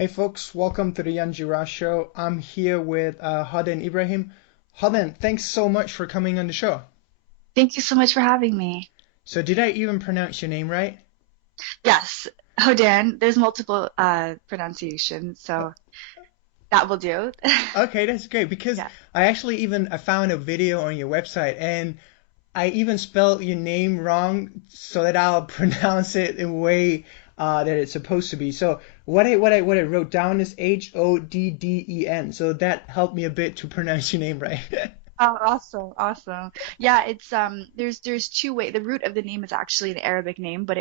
Hey folks, welcome to the Yann Girard show. I'm here with Haden Ibrahim. Haden, thanks so much for coming on the show. Thank you so much for having me. So did I even pronounce your name right? Yes, Hodan, there's multiple pronunciations, Uh, so that will do. Okay, that's great because Yeah. I found a video on your website and I even spelled your name wrong so that I'll pronounce it in a way that it's supposed to be. So what I wrote down is Hodden. So that helped me a bit to pronounce your name right. Oh, awesome, awesome. Yeah, it's there's two way. The root of the name is actually an Arabic name, but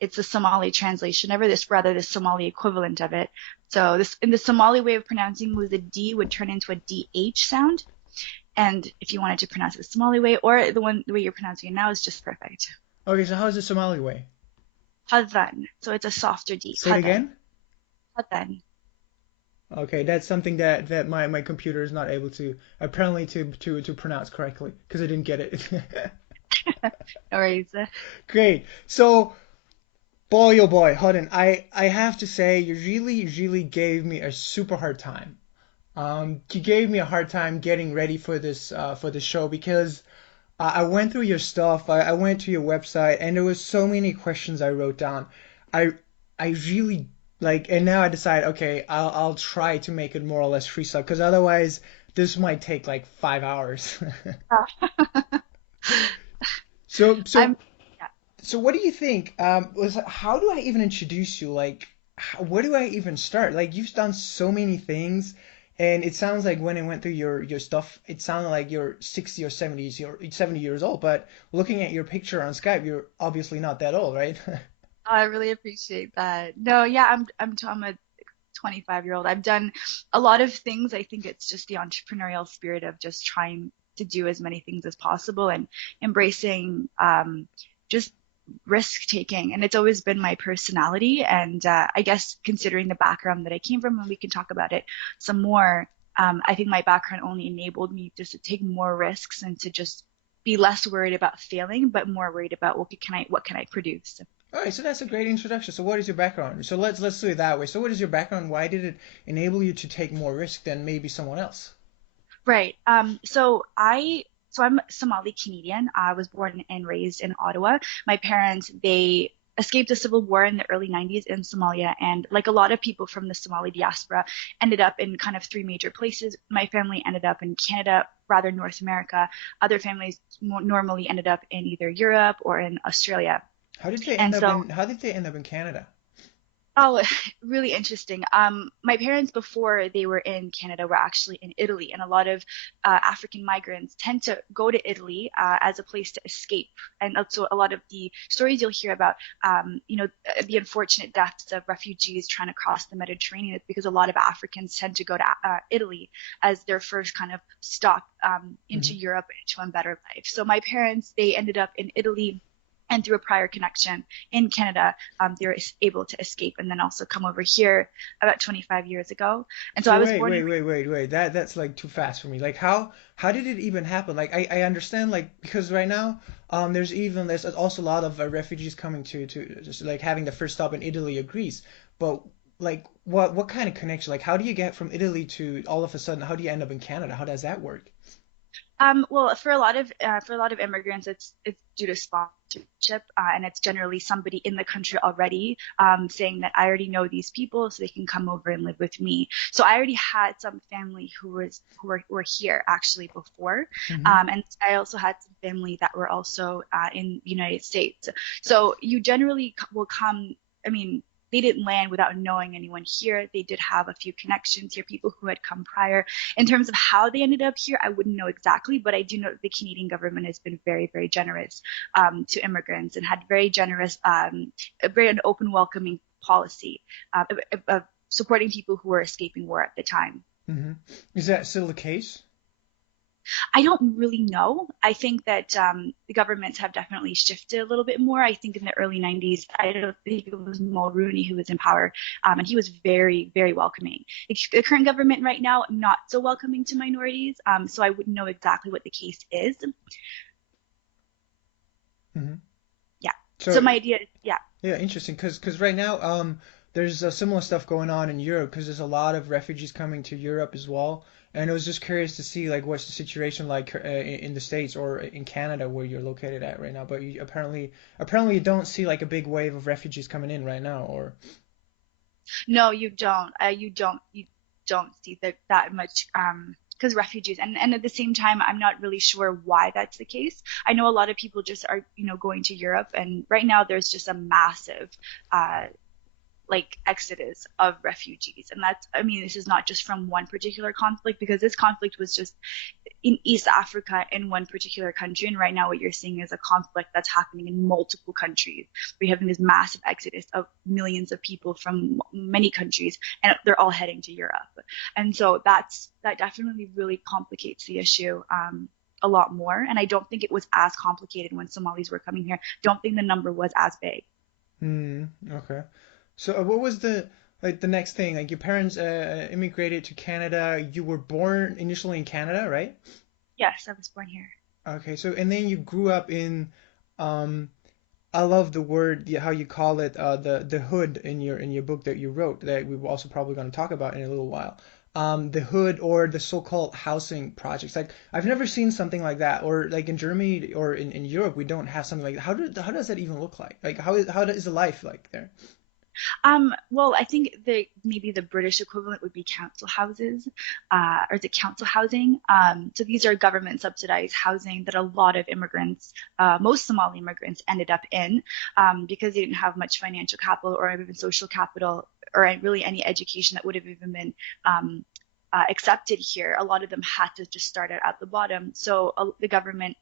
it's a Somali translation of it. This rather the Somali equivalent of it. So this in the Somali way of pronouncing was the D would turn into a DH sound. And if you wanted to pronounce it the Somali way or the way you're pronouncing it now is just perfect. Okay, so how's the Somali way? Hadan. So it's a softer D. Say it Hadan. again. Hadan. Okay, that's something that my computer is not able to apparently to pronounce correctly because I didn't get it. No worries. Great. So, boy oh boy, Hudden, I have to say you really gave me a super hard time. You gave me a hard time getting ready for this show because I went through your stuff. I went to your website and there was so many questions I wrote down. I I really like, and now I decide, okay, I'll try to make it more or less freestyle because otherwise this might take like 5 hours. So I'm so so what do you think? Was how do I even introduce you? Like, where do I even start? Like, you've done so many things, and it sounds like when I went through your stuff, it sounded like you're 60 or 70 years old. But looking at your picture on Skype, you're obviously not that old, right? I really appreciate that. No, yeah, I'm a 25-year-old. I've done a lot of things. I think it's just the entrepreneurial spirit of just trying to do as many things as possible and embracing just risk taking. And it's always been my personality. And I guess considering the background that I came from, and we can talk about it some more, I think my background only enabled me just to take more risks and to just be less worried about failing, but more worried about what can I produce. All right, so that's a great introduction. So what is your background? So let's do it that way. So what is your background? Why did it enable you to take more risk than maybe someone else? Right. So I'm Somali Canadian. I was born and raised in Ottawa. My parents, they escaped a civil war in the early 90s in Somalia, and like a lot of people from the Somali diaspora ended up in kind of three major places. My family ended up in Canada, rather North America. Other families normally ended up in either Europe or in Australia. And so How did they end up in Canada? Oh, really interesting. My parents, before they were in Canada, were actually in Italy, and a lot of African migrants tend to go to Italy as a place to escape. And also, a lot of the stories you'll hear about, the unfortunate deaths of refugees trying to cross the Mediterranean is because a lot of Africans tend to go to Italy as their first kind of stop into Hmm. Europe, into a better life. So my parents, they ended up in Italy and through a prior connection in Canada, they were able to escape and then also come over here about 25 years ago. And so So I was born and wait. That's like too fast for me. Like how did it even happen? Like I understand like because right now there's also a lot of refugees coming to just like having the first stop in Italy or Greece. But like what kind of connection? Like how do you get from Italy to all of a sudden how do you end up in Canada? How does that work? well, for a lot of immigrants, it's due to sponsorship, and it's generally somebody in the country already saying that I already know these people, so they can come over and live with me. So I already had some family who were here actually before, Hmm. and I also had some family that were also in the United States. So you generally will come. I mean, they didn't land without knowing anyone here. They did have a few connections here, people who had come prior. In terms of how they ended up here, I wouldn't know exactly, but I do know the Canadian government has been very, very generous to immigrants and had very generous, a very an open, welcoming policy of supporting people who were escaping war at the time. Hmm. Is that still the case? I don't really know. I think that the governments have definitely shifted a little bit more. I think in the early 90s, I don't think it was Mulrooney who was in power, and he was very, very welcoming. The current government right now, not so welcoming to minorities, so I wouldn't know exactly what the case is. Hmm. Yeah. So So my idea is, yeah. yeah, interesting. Cause right now, there's similar stuff going on in Europe because there's a lot of refugees coming to Europe as well. And I was just curious to see like what's the situation like in the States or in Canada where you're located at right now. But apparently you don't see like a big wave of refugees coming in right now, or No, you don't. You don't see that much because refugees, and at the same time, I'm not really sure why that's the case. I know a lot of people just are, going to Europe, and right now there's just a massive uh, like exodus of refugees. And that's, I mean, this is not just from one particular conflict, because this conflict was just in East Africa in one particular country. And right now what you're seeing is a conflict that's happening in multiple countries. We're having this massive exodus of millions of people from many countries, and they're all heading to Europe. And so that definitely really complicates the issue. A lot more. And I don't think it was as complicated when Somalis were coming here. Don't think the number was as big. okay. So what was the next thing? Like your parents immigrated to Canada. You were born initially in Canada, right? Yes, I was born here. Okay. So and then you grew up in um I love the word how you call it the hood in your book that you wrote that we're also probably going to talk about in a little while. The hood or the so-called housing projects. Like I've never seen something like that, or like in Germany or in Europe we don't have something like that. How does that even look like? Like how is the life like there? Well, I think maybe the British equivalent would be council houses, or the council housing. So these are government subsidized housing that a lot of immigrants, most Somali immigrants, ended up in, because they didn't have much financial capital or even social capital or really any education that would have even been accepted here. A lot of them had to just start out at the bottom. So the government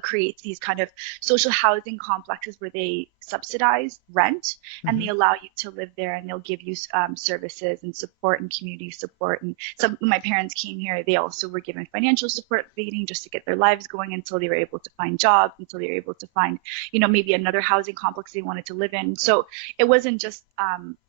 creates these kind of social housing complexes where they subsidize rent, and they Hmm. allow you to live there, and they'll give you services and support and community support. And some when my parents came here, they also were given financial support at the beginning just to get their lives going until they were able to find jobs, until they were able to find, maybe another housing complex they wanted to live in. So it wasn't just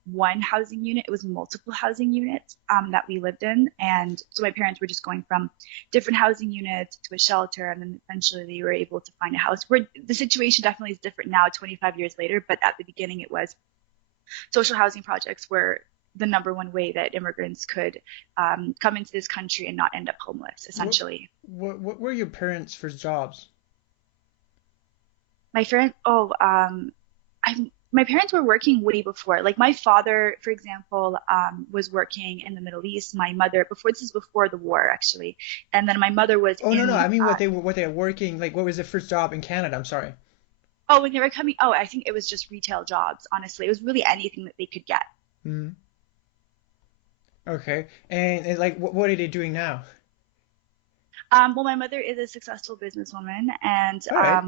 one housing unit, it was multiple housing units that we lived in. And so my parents were just going from different housing units to a shelter, and then eventually they were able to find a house. Where the situation definitely is different now, 25 years later, but at the beginning it was social housing projects were the number one way that immigrants could come into this country and not end up homeless, What essentially. what were your parents' first jobs? My friend, my parents were working way before. Like my father, for example, was working in the Middle East. My mother, this is before the war actually, and then my mother was Oh no, I in. mean what they were working like what was their first job in Canada? I'm sorry. Oh, when they were coming. Oh, I think it was just retail jobs. Honestly, it was really anything that they could get. Hmm. Okay. And like what are they doing now? Well, my mother is a successful businesswoman, and All right.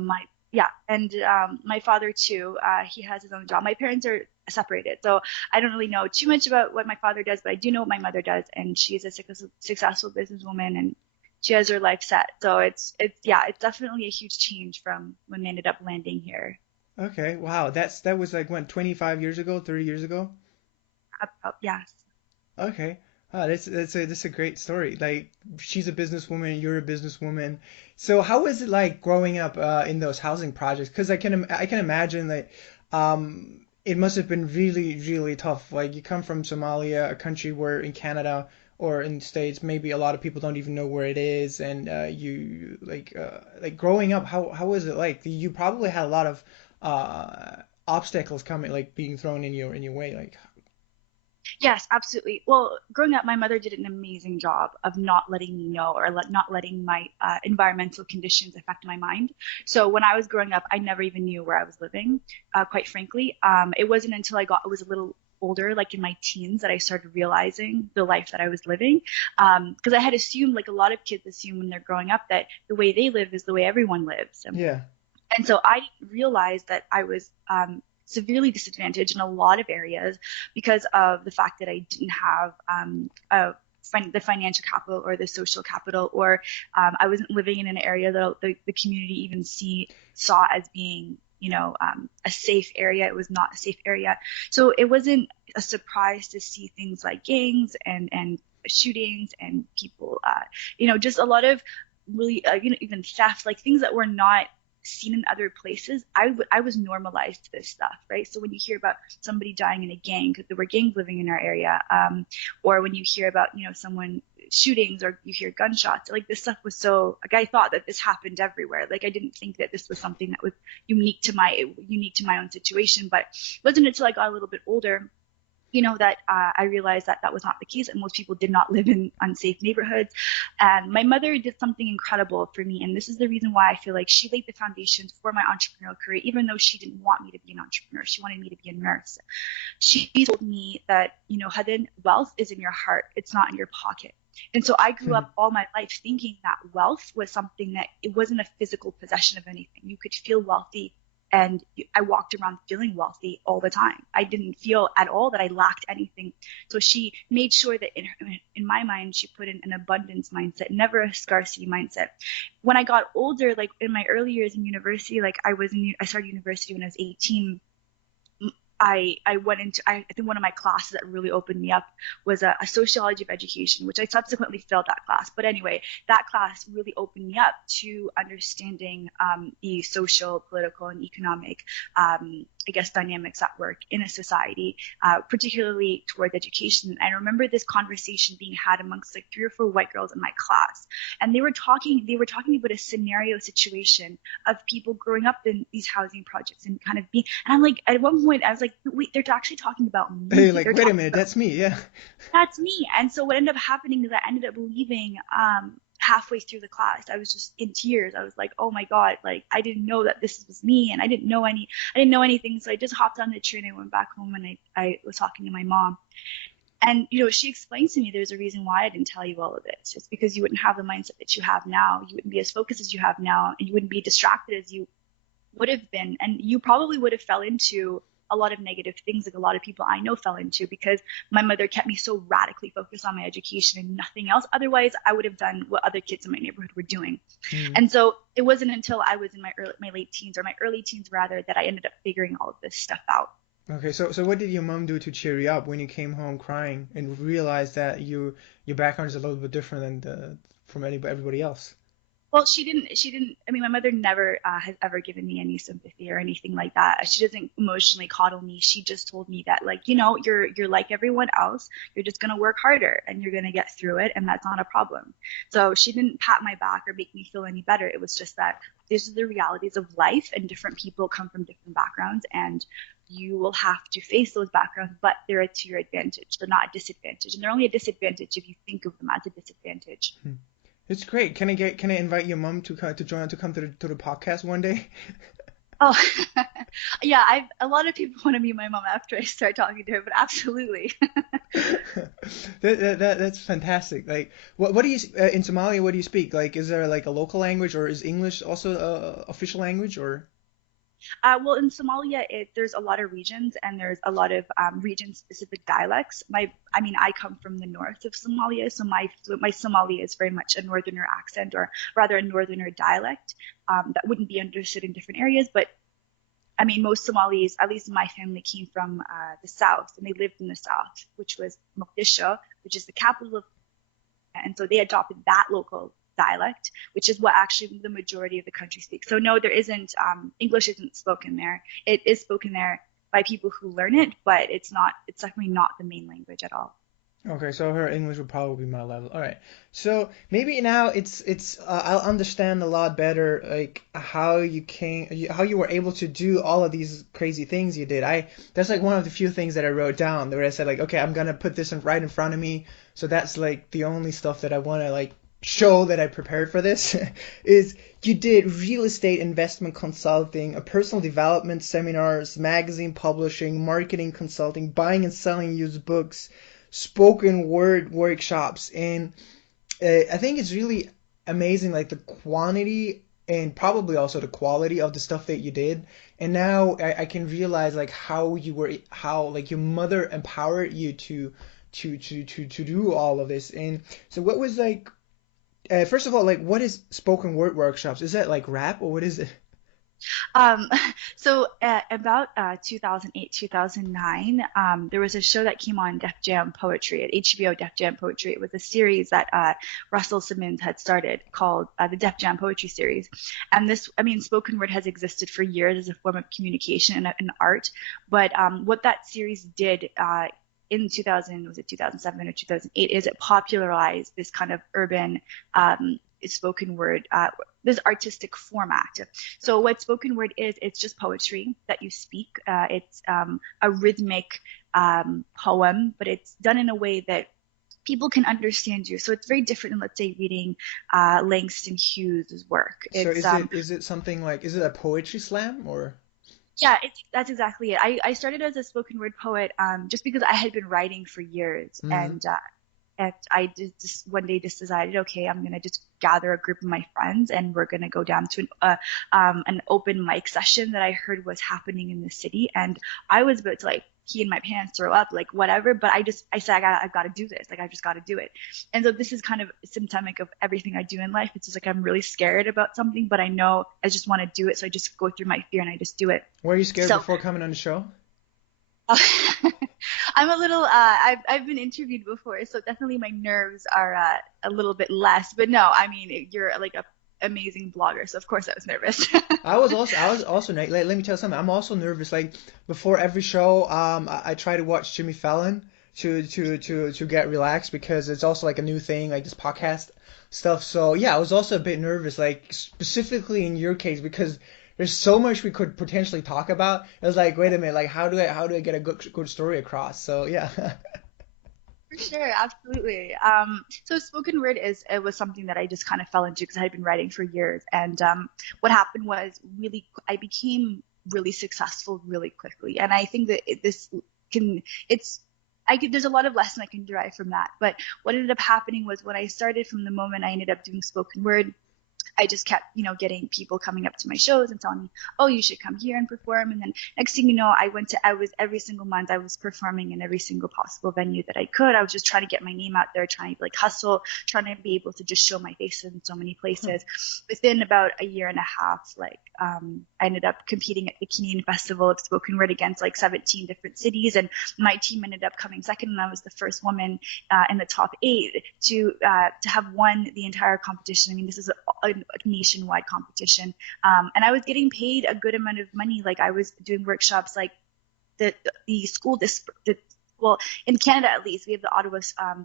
my father too. He has his own job. My parents are separated, so I don't really know too much about what my father does, but I do know what my mother does, and she's a successful businesswoman, and she has her life set. So it's definitely a huge change from when they ended up landing here. Okay. Wow. That was like what 25 years ago, 30 years ago? Yes. Okay. That's a great story. Like she's a businesswoman, you're a businesswoman. So how is it like growing up in those housing projects? Because I can imagine that it must have been really really tough. Like you come from Somalia, a country where in Canada or in the States maybe a lot of people don't even know where it is, and you like growing up. How was it like? You probably had a lot of obstacles coming, like being thrown in your way. Like Yes, absolutely. Well, growing up, my mother did an amazing job of not letting me know, or not letting my environmental conditions affect my mind. So when I was growing up, I never even knew where I was living, quite frankly. It wasn't until I was a little older, like in my teens, that I started realizing the life that I was living. Because I had assumed, like a lot of kids assume when they're growing up, that the way they live is the way everyone lives. yeah. And so I realized that I was severely disadvantaged in a lot of areas because of the fact that I didn't have the financial capital or the social capital, or I wasn't living in an area that the community even saw as being, a safe area. It was not a safe area. So it wasn't a surprise to see things like gangs and shootings and people, just a lot of really, even theft, like things that were not seen in other places, I was normalized to this stuff, right? So when you hear about somebody dying in a gang, because there were gangs living in our area, or when you hear about, someone shootings, or you hear gunshots, like this stuff was so, like I thought that this happened everywhere. Like I didn't think that this was something that was unique to my own situation. But it wasn't until I got a little bit older, that I realized that that was not the case, and most people did not live in unsafe neighborhoods. And my mother did something incredible for me, and this is the reason why I feel like she laid the foundations for my entrepreneurial career, even though she didn't want me to be an entrepreneur. She wanted me to be a nurse. She told me that, Hadan, wealth is in your heart, it's not in your pocket. And so I grew up all my life thinking that wealth was something that it wasn't a physical possession of anything. You could feel wealthy, and I walked around feeling wealthy all the time. I didn't feel at all that I lacked anything. So she made sure that in my mind, she put in an abundance mindset, never a scarcity mindset. When I got older, like in my early years in university, like I started university when I was 18. I went into, I think one of my classes that really opened me up was a sociology of education, which I subsequently failed that class. But anyway, that class really opened me up to understanding the social, political, and economic, dynamics at work in a society, particularly towards education. And I remember this conversation being had amongst like 3 or 4 white girls in my class, and they were talking about a scenario situation of people growing up in these housing projects and kind of being, and I'm like, at one point I was like, wait, they're actually talking about me. Hey, like, wait a minute, that's me, yeah. That's me. And so what ended up happening is I ended up leaving halfway through the class. I was just in tears. I was like, oh my God, like I didn't know that this was me, and I didn't know anything. So I just hopped on the train. I went back home, and I was talking to my mom. And, she explained to me there's a reason why I didn't tell you all of this. It's because you wouldn't have the mindset that you have now. You wouldn't be as focused as you have now, and you wouldn't be distracted as you would have been. And you probably would have fell into a lot of negative things like a lot of people I know fell into, because my mother kept me so radically focused on my education and nothing else. Otherwise, I would have done what other kids in my neighborhood were doing. And so it wasn't until I was in my early teens rather, that I ended up figuring all of this stuff out. Okay, so what did your mom do to cheer you up when you came home crying and realized that your background is a little bit different than from everybody else? Well, she didn't, I mean, my mother never has ever given me any sympathy or anything like that. She doesn't emotionally coddle me. She just told me that, like, you're like everyone else. You're just going to work harder and you're going to get through it. And that's not a problem. So she didn't pat my back or make me feel any better. It was just that these are the realities of life, and different people come from different backgrounds, and you will have to face those backgrounds, but they're to your advantage. They're not a disadvantage. And they're only a disadvantage if you think of them as a disadvantage. It's great. Can I invite your mom to come to the podcast one day? Oh, yeah. A lot of people want to meet my mom after I start talking to her, but absolutely. That's fantastic. Like, what do you in Somalia? What do you speak? Like, is there like a local language, or is English also a official language, or? Well, in Somalia, there's a lot of regions, and there's a lot of region-specific dialects. I come from the north of Somalia, so my Somali is very much a northerner accent, or rather a northerner dialect, that wouldn't be understood in different areas. But I mean, most Somalis, at least my family, came from the south, and they lived in the south, which was Mogadishu, which is the capital of, and so they adopted that local dialect, which is what actually the majority of the country speaks. So no, there isn't, English isn't spoken there. It is spoken there by people who learn it, but it's definitely not the main language at all. Okay, so her English would probably be my level. All right. So maybe now I'll understand a lot better like how you were able to do all of these crazy things you did. That's like one of the few things that I wrote down where I said like, okay, I'm gonna put this right in front of me. So that's like the only stuff that I want to like show that I prepared for this is you did real estate investment consulting, a personal development seminars, magazine publishing, marketing consulting, buying and selling used books, spoken word workshops, and I think it's really amazing like the quantity and probably also the quality of the stuff that you did. And now I can realize like how like your mother empowered you to do all of this. And so what was like first of all, like, what is spoken word workshops? Is that like rap, or what is it? Um, so about 2008, 2009, there was a show that came on Def Jam Poetry at HBO. Def Jam Poetry. It was a series that Russell Simmons had started called the Def Jam Poetry series. And this, I mean, spoken word has existed for years as a form of communication and art. But what that series did in 2000, was it 2007 or 2008, is it popularized this kind of urban spoken word, this artistic format. So what spoken word is, it's just poetry that you speak. It's a rhythmic poem, but it's done in a way that people can understand you. So it's very different than, let's say, reading Langston Hughes' work. So It's is it something like, is it a poetry slam or? Yeah, that's exactly it. I started as a spoken word poet just because I had been writing for years, Mhm. and I just one day just decided, okay, I'm gonna just gather a group of my friends and we're gonna go down to an open mic session that I heard was happening in the city, and I was about to like pee in my pants, throw up, like whatever, but I said I've got to do this, like I just got to do it. And so this is kind of symptomatic of everything I do in life. It's just like I'm really scared about something, but I know I just want to do it, so I just go through my fear and I just do it. Were you scared So before coming on the show? I'm a little I've been interviewed before, so definitely my nerves are a little bit less. But no, I mean you're like a amazing blogger, so of course I was nervous. I was also like, let me tell you something. I'm also nervous. Like before every show, I try to watch Jimmy Fallon to get relaxed because it's also like a new thing, like this podcast stuff. So yeah, I was also a bit nervous, like specifically in your case because there's so much we could potentially talk about. It was like, wait a minute, like how do I get a good story across? So yeah. For sure, absolutely. So spoken word it was something that I just kind of fell into because I had been writing for years, and what happened was I became really successful really quickly, and I think that this can it's there's a lot of lesson I can derive from that. But what ended up happening was when I started, from the moment I ended up doing spoken word, I just kept, getting people coming up to my shows and telling me, "Oh, you should come here and perform." And then next thing you know, I was every single month, I was performing in every single possible venue that I could. I was just trying to get my name out there, trying to like hustle, trying to be able to just show my face in so many places. Within about a year and a half, I ended up competing at the Canadian Festival of Spoken Word against like 17 different cities, and my team ended up coming second, and I was the first woman in the top 8 to have won the entire competition. I mean, this is a nationwide competition, and I was getting paid a good amount of money. Like I was doing workshops, like the school district. Well, in Canada at least, we have the Ottawa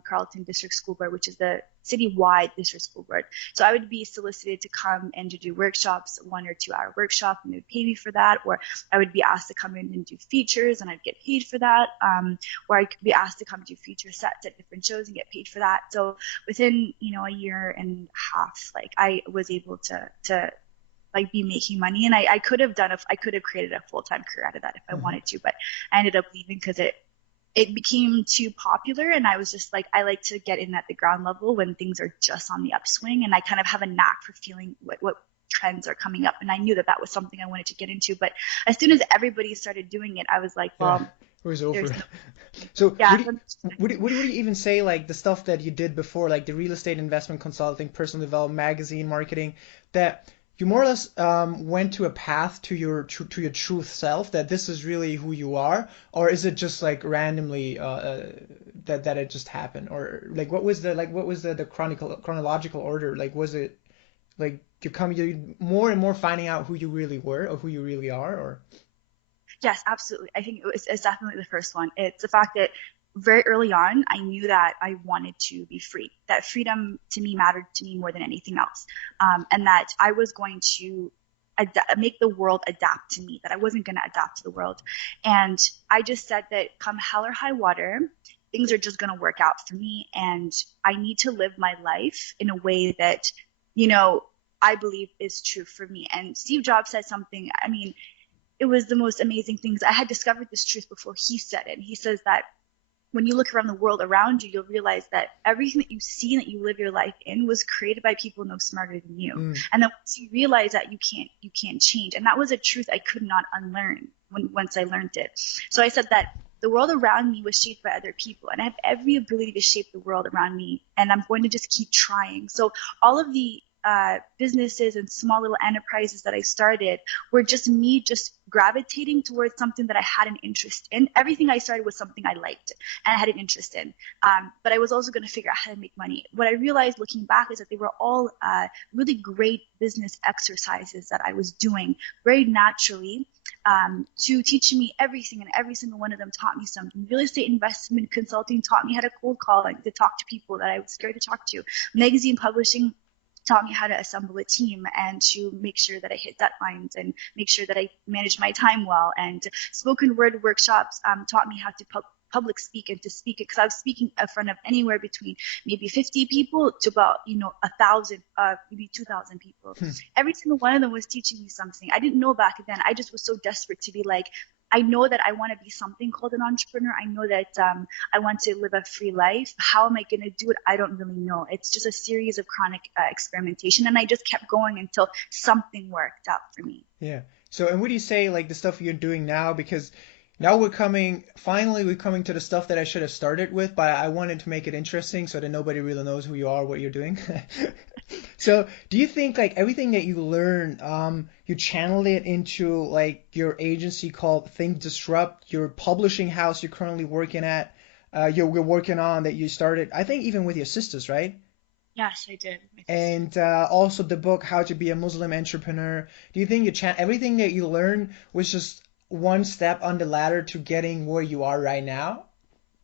Carleton District School Board, which is the citywide district school board. So I would be solicited to come and to do workshops, 1 or 2 hour workshop, and they would pay me for that. Or I would be asked to come in and do features, and I'd get paid for that. Or I could be asked to come do feature sets at different shows and get paid for that. So within, a year and a half, like I was able to like be making money, and I could have I could have created a full-time career out of that if I wanted to, but I ended up leaving because it became too popular, and I was just like, I like to get in at the ground level when things are just on the upswing, and I kind of have a knack for feeling what trends are coming up, and I knew that was something I wanted to get into. But as soon as everybody started doing it, I was like, Yeah, well, it was there's over. no, So yeah, would you even say like the stuff that you did before, like the real estate investment consulting, personal development, magazine marketing, that you more or less went to a path to your truth self, that this is really who you are, or is it just like randomly that it just happened, or like what was the chronological order? Like was it like you more and more finding out who you really were or who you really are, or? yes, absolutely. I think it's definitely the first one. It's the fact that very early on, I knew that I wanted to be free. That freedom to me mattered to me more than anything else, and that I was going to make the world adapt to me. That I wasn't going to adapt to the world, and I just said that come hell or high water, things are just going to work out for me, and I need to live my life in a way that, you know, I believe is true for me. And Steve Jobs said something. I mean, it was the most amazing things. I had discovered this truth before he said it. And he says that when you look around the world around you, you'll realize that everything that you see and that you live your life in was created by people no smarter than you. Mm. And then once you realize that, you can't change. And that was a truth I could not unlearn once I learned it. So I said that the world around me was shaped by other people, and I have every ability to shape the world around me, and I'm going to just keep trying. So all of the businesses and small little enterprises that I started were just me just gravitating towards something that I had an interest in. Everything I started was something I liked and I had an interest in. But I was also going to figure out how to make money. What I realized looking back is that they were all really great business exercises that I was doing very naturally, to teach me everything, and every single one of them taught me something. Real estate investment consulting taught me how to cold call and to talk to people that I was scared to talk to. Magazine publishing taught me how to assemble a team and to make sure that I hit deadlines and make sure that I manage my time well. And spoken word workshops taught me how to public speak and to speak it, because I was speaking in front of anywhere between maybe 50 people to about 1,000, maybe 2,000 people. Every single one of them was teaching me something. I didn't know back then. I just was so desperate to be like, I know that I want to be something called an entrepreneur. I know that I want to live a free life. How am I going to do it? I don't really know. It's just a series of chronic experimentation, and I just kept going until something worked out for me. Yeah. So, and what do you say, like the stuff you're doing now? Because now finally we're coming to the stuff that I should have started with, but I wanted to make it interesting so that nobody really knows who you are, what you're doing. So, do you think like everything that you learn, you channeled it into like your agency called Think Disrupt, your publishing house you're currently working at, you're working on that you started, I think even with your sisters, right? Yes, I did. And also the book How to Be a Muslim Entrepreneur. Do you think everything that you learned was just one step on the ladder to getting where you are right now?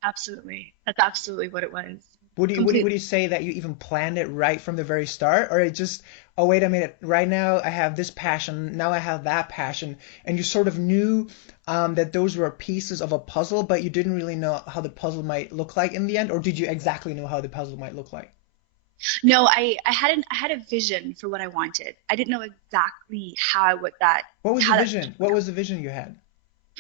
Absolutely. That's absolutely what it was. Would you say that you even planned it right from the very start, or it just, oh wait a minute, right now I have this passion, now I have that passion, and you sort of knew that those were pieces of a puzzle, but you didn't really know how the puzzle might look like in the end, or did you exactly know how the puzzle might look like? No, I had a vision for what I wanted. I didn't know exactly What was the how that vision? What was the vision you had?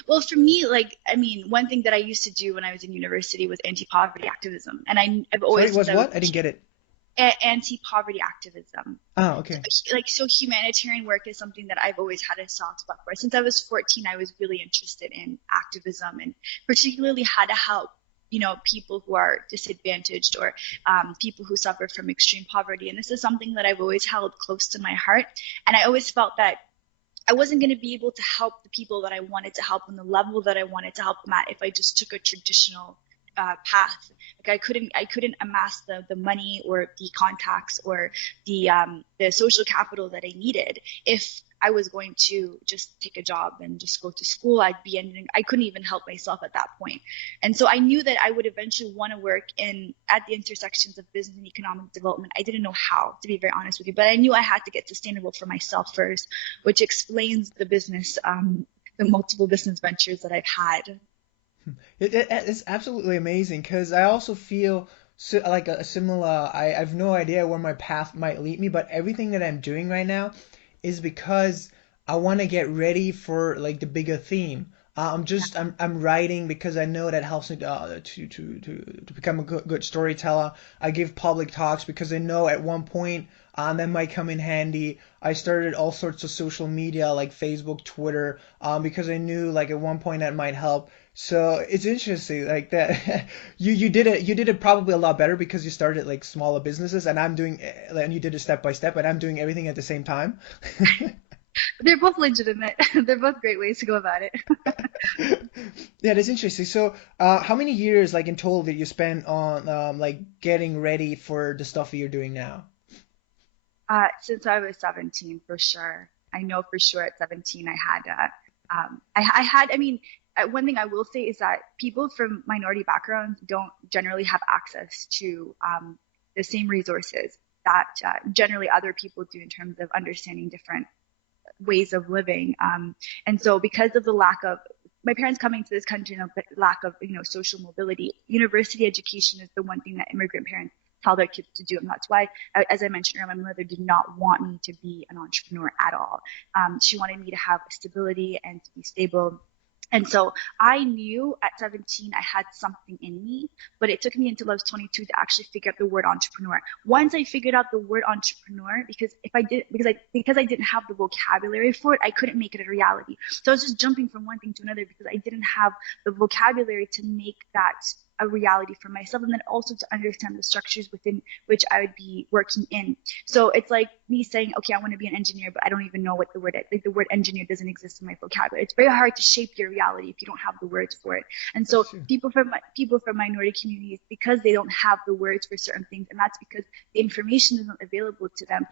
well, for me, like, I mean, one thing that I used to do when I was in university was anti-poverty activism. And I've Sorry, always, was since I was what? I didn't get it. anti-poverty activism. Oh, okay. So humanitarian work is something that I've always had a soft spot for. Since I was 14, I was really interested in activism and particularly how to help, people who are disadvantaged or people who suffer from extreme poverty. And this is something that I've always held close to my heart. And I always felt that I wasn't going to be able to help the people that I wanted to help on the level that I wanted to help them at if I just took a traditional path. Like I couldn't amass the money or the contacts or the social capital that I needed if I was going to just take a job and just go to school. I couldn't even help myself at that point. And so I knew that I would eventually want to work at the intersections of business and economic development. I didn't know how, to be very honest with you, but I knew I had to get sustainable for myself first, which explains the multiple business ventures that I've had. It's absolutely amazing because I also feel like a similar. I have no idea where my path might lead me, but everything that I'm doing right now is because I want to get ready for like the bigger theme. I'm writing because I know that helps me to become a good storyteller. I give public talks because I know at one point that might come in handy. I started all sorts of social media like Facebook, Twitter, because I knew like at one point that might help. So it's interesting like that. You did it probably a lot better because you started like smaller businesses, and and you did it step by step, and I'm doing everything at the same time. They're both legitimate. They're both great ways to go about it. Yeah, that's interesting. So, how many years, like in total, did you spend on like getting ready for the stuff that you're doing now? Since I was 17, for sure. I know for sure at 17 I had, I had, I mean, one thing I will say is that people from minority backgrounds don't generally have access to the same resources that generally other people do in terms of understanding different ways of living. And so because of the lack of my parents coming to this country and the lack of, social mobility, university education is the one thing that immigrant parents tell their kids to do. And that's why, as I mentioned earlier, my mother did not want me to be an entrepreneur at all. She wanted me to have stability and to be stable. And so I knew at 17 I had something in me, but it took me until I was 22 to actually figure out the word entrepreneur. Once I figured out the word entrepreneur, because I didn't have the vocabulary for it, I couldn't make it a reality. So I was just jumping from one thing to another because I didn't have the vocabulary to make that a reality for myself, and then also to understand the structures within which I would be working in. So it's like me saying, okay, I want to be an engineer, but I don't even know what the word, like the word engineer doesn't exist in my vocabulary. It's very hard to shape your reality if you don't have the words for it. And That's so true. people from minority communities, because they don't have the words for certain things, and that's because the information isn't available to them.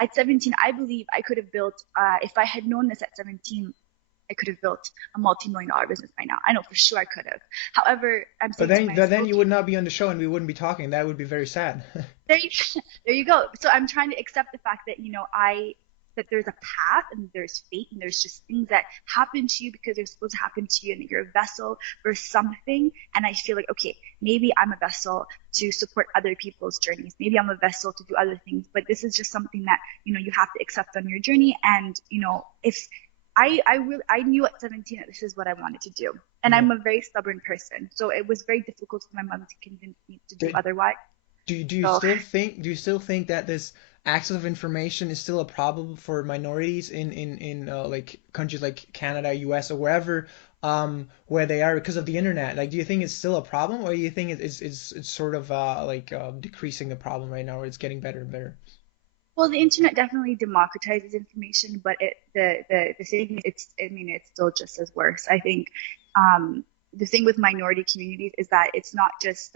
At 17, I believe I could have built, if I had known this at 17, I could have built a multi-million dollar business by now. I know for sure I could have. However, I'm But saying to myself, then you okay, would not be on the show and we wouldn't be talking. That would be very sad. there you, there you go. So I'm trying to accept the fact that, that there's a path and there's fate and there's just things that happen to you because they're supposed to happen to you, and that you're a vessel for something. And I feel like, okay, maybe I'm a vessel to support other people's journeys. Maybe I'm a vessel to do other things, but this is just something that, you have to accept on your journey. And, if I knew at 17 that this is what I wanted to do. And Yeah. I'm a very stubborn person. So it was very difficult for my mom to convince me to do Do, otherwise. do you So still think that this access of information is still a problem for minorities in like countries like Canada, US, or wherever where they are because of the internet? Like, do you think it's still a problem, or do you think it's sort of decreasing the problem right now, or it's getting better and better? Well, the internet definitely democratizes information, but the thing I mean, it's still just as worse. I think the thing with minority communities is that it's not just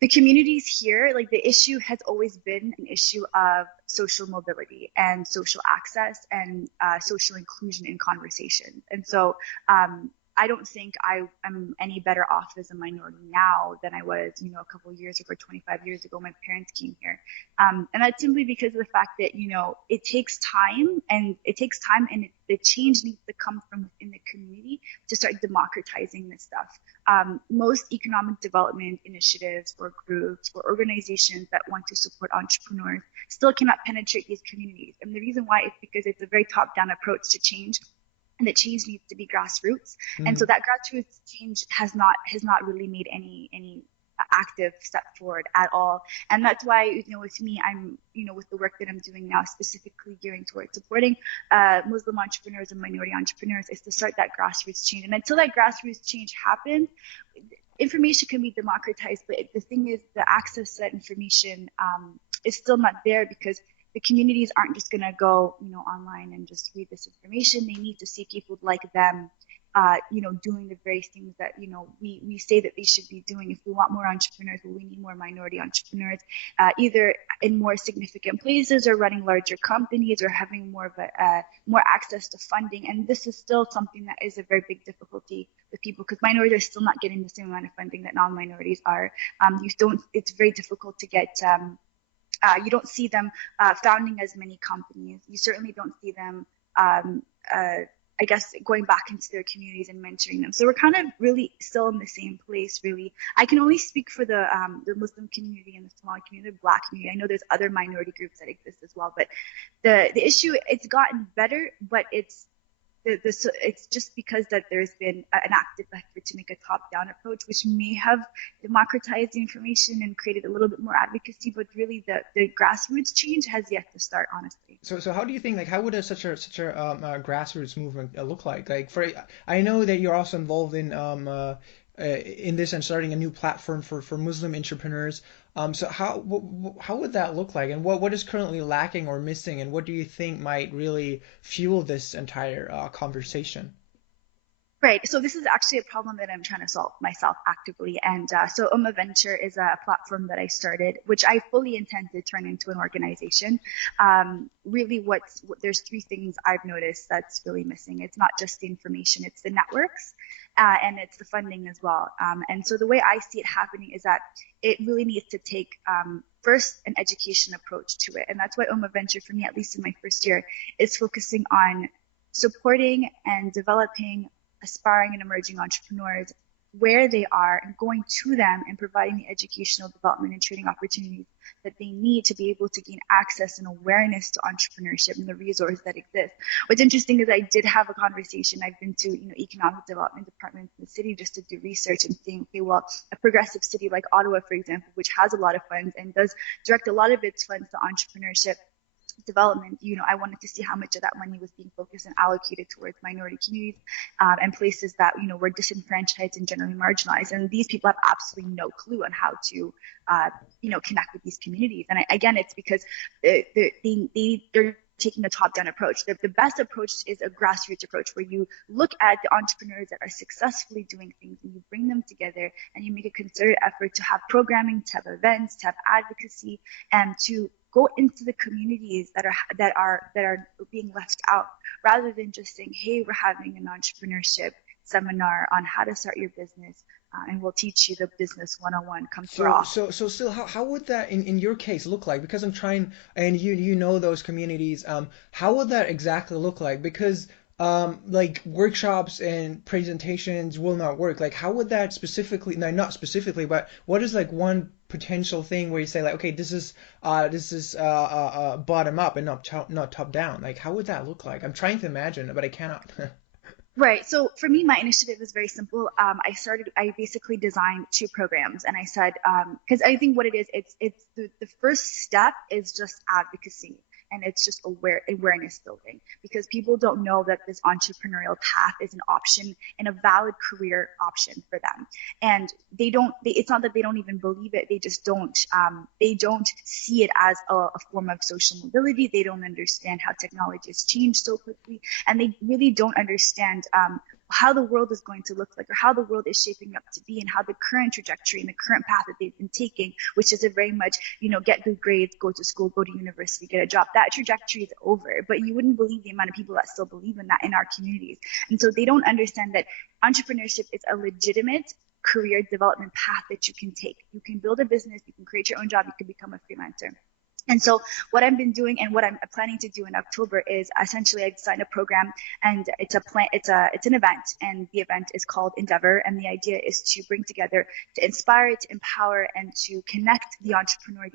the communities here. Like, the issue has always been an issue of social mobility and social access and social inclusion in conversations. And so I don't think I'm any better off as a minority now than I was, a couple of years ago, 25 years ago. My parents came here. And that's simply because of the fact that, it takes time, and the change needs to come from within the community to start democratizing this stuff. Most economic development initiatives or groups or organizations that want to support entrepreneurs still cannot penetrate these communities. And the reason why is because it's a very top-down approach to change, and the change needs to be grassroots. And so Mm. that grassroots change has not really made any active step forward at all. And that's why, with me, I'm, with the work that I'm doing now, specifically gearing towards supporting Muslim entrepreneurs and minority entrepreneurs, is to start that grassroots change. And until that grassroots change happens, information can be democratized, but the thing is, the access to that information is still not there, because the communities aren't just going to go, online and just read this information. They need to see people like them, doing the very things that, we say that they should be doing. If we want more entrepreneurs, well, we need more minority entrepreneurs, either in more significant places or running larger companies or having more of more access to funding. And this is still something that is a very big difficulty with people, because minorities are still not getting the same amount of funding that non-minorities are. It's very difficult to get, you don't see them founding as many companies. You certainly don't see them, I guess, going back into their communities and mentoring them. So we're kind of really still in the same place, really. I can only speak for the Muslim community and the Somali community, the Black community. I know there's other minority groups that exist as well, but the issue, it's gotten better, but it's just because that there's been an active effort to make a top-down approach, which may have democratized the information and created a little bit more advocacy, but really the grassroots change has yet to start, honestly. So how do you think, like, how would such a grassroots movement look like? Like, I know that you're also involved in this and starting a new platform for Muslim entrepreneurs. So how would that look like, and what is currently lacking or missing, and what do you think might really fuel this entire conversation? Right. So this is actually a problem that I'm trying to solve myself actively. And so Venture is a platform that I started, which I fully intend to turn into an organization. Really, there's three things I've noticed that's really missing. It's not just the information, it's the networks, and it's the funding as well. And so the way I see it happening is that it really needs to take first an education approach to it. And that's why Venture, for me, at least in my first year, is focusing on supporting and developing aspiring and emerging entrepreneurs where they are, and going to them and providing the educational development and training opportunities that they need to be able to gain access and awareness to entrepreneurship and the resources that exist. What's interesting is I did have a conversation. I've been to economic development departments in the city just to do research and saying, okay, well, a progressive city like Ottawa, for example, which has a lot of funds and does direct a lot of its funds to entrepreneurship, development, I wanted to see how much of that money was being focused and allocated towards minority communities, and places that, were disenfranchised and generally marginalized. And these people have absolutely no clue on how to, connect with these communities. And again, it's because they're taking a top-down approach. The best approach is a grassroots approach, where you look at the entrepreneurs that are successfully doing things and you bring them together and you make a concerted effort to have programming, to have events, to have advocacy, and to go into the communities that are being left out, rather than just saying, hey, we're having an entrepreneurship seminar on how to start your business, and we'll teach you the business 101. Come So, through. so still, how would that in your case look like? Because I'm trying, and you know those communities. How would that exactly look like? Because like workshops and presentations will not work. Like, how would that specifically? No, not specifically, but what is like one potential thing where you say like, okay, this is bottom up and not top down. Like, how would that look like? I'm trying to imagine, but I cannot. Right. So for me, my initiative is very simple. I basically designed two programs, and I said, because I think what it is, it's the first step is just advocacy, and it's just awareness building, because people don't know that this entrepreneurial path is an option and a valid career option for them. And it's not that they don't even believe it. They don't see it as a form of social mobility. They don't understand how technology has changed so quickly, and they really don't understand how the world is going to look like, or how the world is shaping up to be, and how the current trajectory and the current path that they've been taking, which is a very much, get good grades, go to school, go to university, get a job, that trajectory is over. But you wouldn't believe the amount of people that still believe in that in our communities. And so they don't understand that entrepreneurship is a legitimate career development path that you can take. You can build a business, you can create your own job, you can become a freelancer. And so what I've been doing, and what I'm planning to do in October, is essentially I designed a program, and it's an event, and the event is called Endeavor. And the idea is to bring together, to inspire, to empower, and to connect the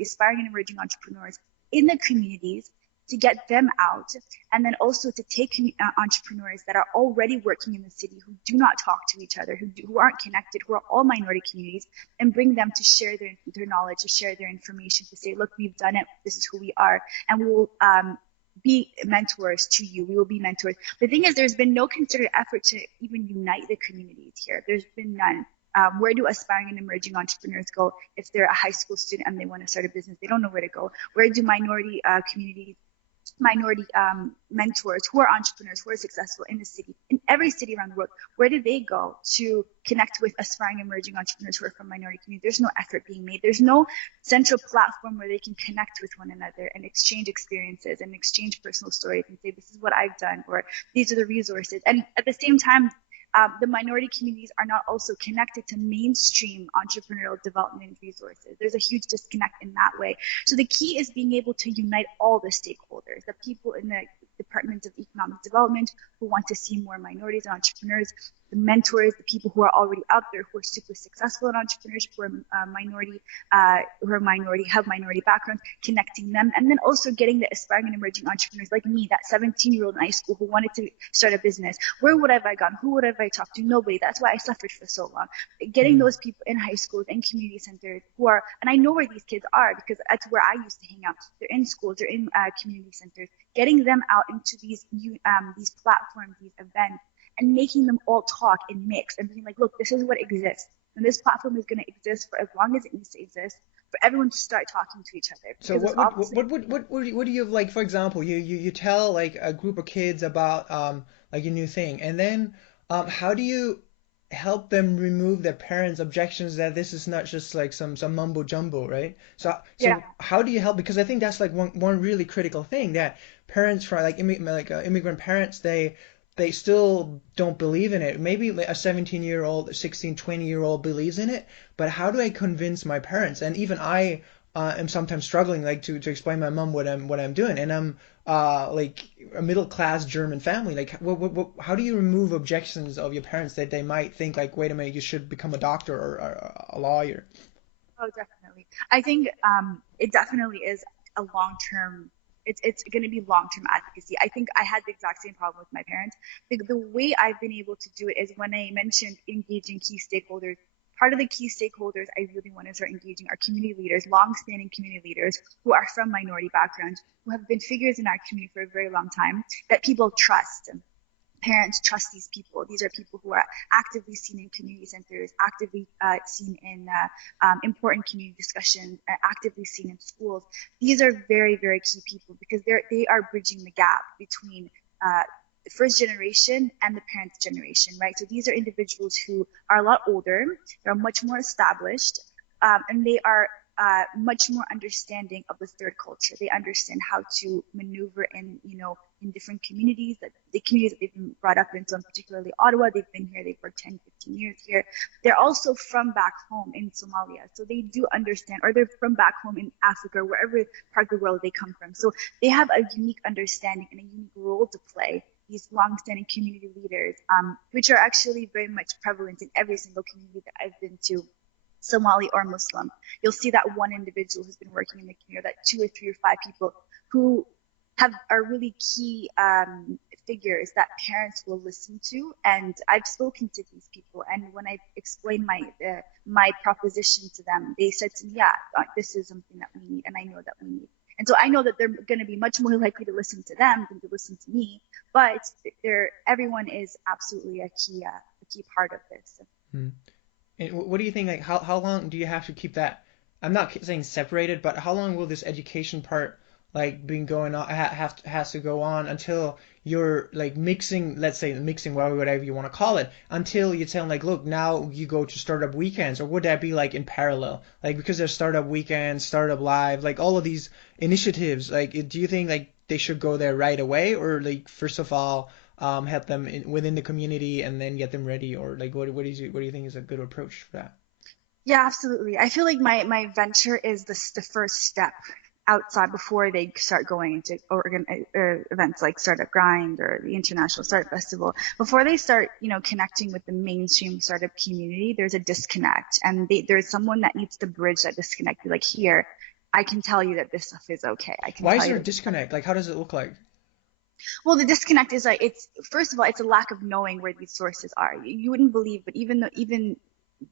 aspiring and emerging entrepreneurs in the communities, to get them out, and then also to take entrepreneurs that are already working in the city, who do not talk to each other, who aren't connected, who are all minority communities, and bring them to share their knowledge, to share their information, to say, look, we've done it, this is who we are, and we will be mentors to you. We will be mentors. The thing is, there's been no concerted effort to even unite the communities here. There's been none. Where do aspiring and emerging entrepreneurs go if they're a high school student and they want to start a business? They don't know where to go. Where do minority mentors who are entrepreneurs, who are successful in the city, in every city around the world, where do they go to connect with aspiring emerging entrepreneurs who are from minority communities? There's no effort being made. There's no central platform where they can connect with one another and exchange experiences and exchange personal stories and say, this is what I've done, or these are the resources. And at the same time, the minority communities are not also connected to mainstream entrepreneurial development resources. There's a huge disconnect in that way. So the key is being able to unite all the stakeholders, the people in the Department of Economic Development who want to see more minorities and entrepreneurs, the mentors, the people who are already out there who are super successful in entrepreneurship, who are minority, have minority backgrounds, connecting them, and then also getting the aspiring and emerging entrepreneurs like me, that 17-year-old in high school who wanted to start a business. Where would have I gone? Who would have I talked to? Nobody. That's why I suffered for so long. Getting those people in high schools and community centers who are, and I know where these kids are because that's where I used to hang out. They're in schools, they're in community centers. Getting them out into these platforms, these events, and making them all talk and mix and being like, look, this is what exists. And this platform is going to exist for as long as it needs to exist, for everyone to start talking to each other. So Because what do you have, like, for example, you tell like a group of kids about like a new thing, and then how do you help them remove their parents' objections that this is not just like some mumbo jumbo, right? yeah, So how do you help? Because I think that's like one really critical thing, that parents from like immigrant parents, they still don't believe in it. Maybe like a 17-year-old, 16, 20-year-old believes in it, but how do I convince my parents? And even I am sometimes struggling like to explain my mom what I'm doing, and I'm like a middle class German family. Like, how do you remove objections of your parents that they might think like, wait a minute, you should become a doctor or a lawyer? oh, definitely. I think it definitely is a long term. It's going to be long term advocacy. I think I had the exact same problem with my parents. The way I've been able to do it is when I mentioned engaging key stakeholders part of the key stakeholders I really want to start engaging are community leaders, long-standing community leaders who are from minority backgrounds, who have been figures in our community for a very long time that people trust. Parents trust these people. These are people who are actively seen in community centers, actively seen in important community discussions, actively seen in schools. These are very, very key people because they are bridging the gap between the first generation and the parents' generation, right? So these are individuals who are a lot older, they're much more established, and they are much more understanding of the third culture. They understand how to maneuver in, in different communities, that the communities that they've been brought up in, so particularly Ottawa, they've been here, they've worked 10, 15 years here. They're also from back home in Somalia, so they do understand, or they're from back home in Africa, wherever part of the world they come from. So they have a unique understanding and a unique role to play, these long-standing community leaders, which are actually very much prevalent in every single community that I've been to, Somali or Muslim. You'll see that one individual who's been working in the community, that 2 or 3 or 5 people who are really key figures that parents will listen to. And I've spoken to these people, and when I explained my proposition to them, they said to me, yeah, this is something that we need, and I know that we need. And so I know that they're going to be much more likely to listen to them than to listen to me, but everyone is absolutely a key part of this. Hmm. And what do you think, like, how long do you have to keep that? I'm not saying separated, but how long will this education part, like, been going on, has to go on until you're, like, mixing, let's say mixing, whatever you want to call it, until you tell them, like, look, now you go to startup weekends, or would that be, like, in parallel? Like, because there's startup weekends, startup live, like, all of these initiatives, like, do you think, like, they should go there right away, or, like, first of all, help them within the community and then get them ready, or like what do you think is a good approach for that? Yeah, absolutely. I feel like my venture is the first step outside before they start going into events like Startup Grind or the International Startup Festival. Before they start, connecting with the mainstream startup community, there's a disconnect, and there's someone that needs to bridge that disconnect. Be like, here, I can tell you that this stuff is okay. I can Why is tell you there a that disconnect? Like, how does it look like? well, the disconnect is like, it's first of all, it's a lack of knowing where these sources are. You wouldn't believe, but even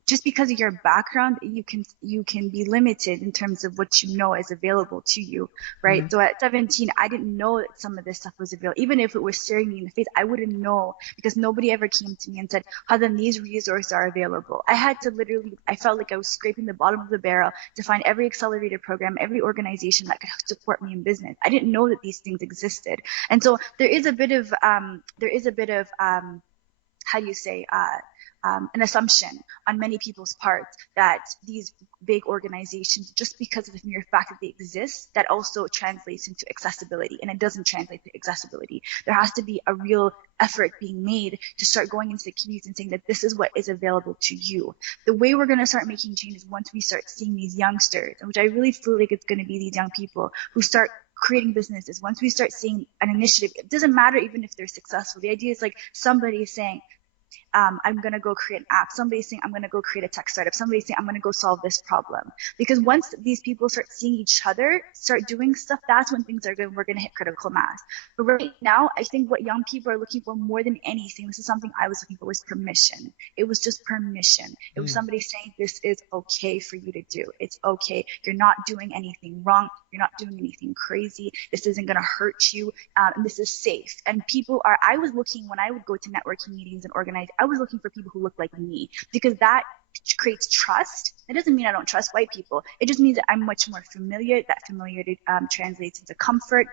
just because of your background, you can be limited in terms of what you know is available to you, Hmm. right? So at 17, I didn't know that some of this stuff was available. Even if it was staring me in the face, I wouldn't know because nobody ever came to me and said, Hadan, these resources are available. I had to literally, I felt like I was scraping the bottom of the barrel to find every accelerator program, every organization that could support me in business. I didn't know that these things existed. And so there is a bit of, how do you say, an assumption on many people's parts that these big organizations, just because of the mere fact that they exist, that also translates into accessibility, and it doesn't translate to accessibility. There has to be a real effort being made to start going into the communities and saying that this is what is available to you. The way we're going to start making changes once we start seeing these youngsters, which I really feel like it's going to be these young people who start creating businesses. Once we start seeing an initiative, it doesn't matter even if they're successful. The idea is like somebody is saying, I'm going to go create an app. Somebody's saying, I'm going to go create a tech startup. Somebody's saying, I'm going to go solve this problem. Because once these people start seeing each other, start doing stuff, that's when things are good. We're going to hit critical mass. But right now, I think what young people are looking for more than anything, this is something I was looking for, was permission. It was just permission. It was Mm. somebody saying, this is okay for you to do. It's okay. You're not doing anything wrong. You're not doing anything crazy. This isn't going to hurt you. And this is safe. And I was looking, when I would go to networking meetings and organize, I was looking for people who look like me, because that creates trust. It doesn't mean I don't trust white people. It just means that I'm much more familiar. That familiarity translates into comfort.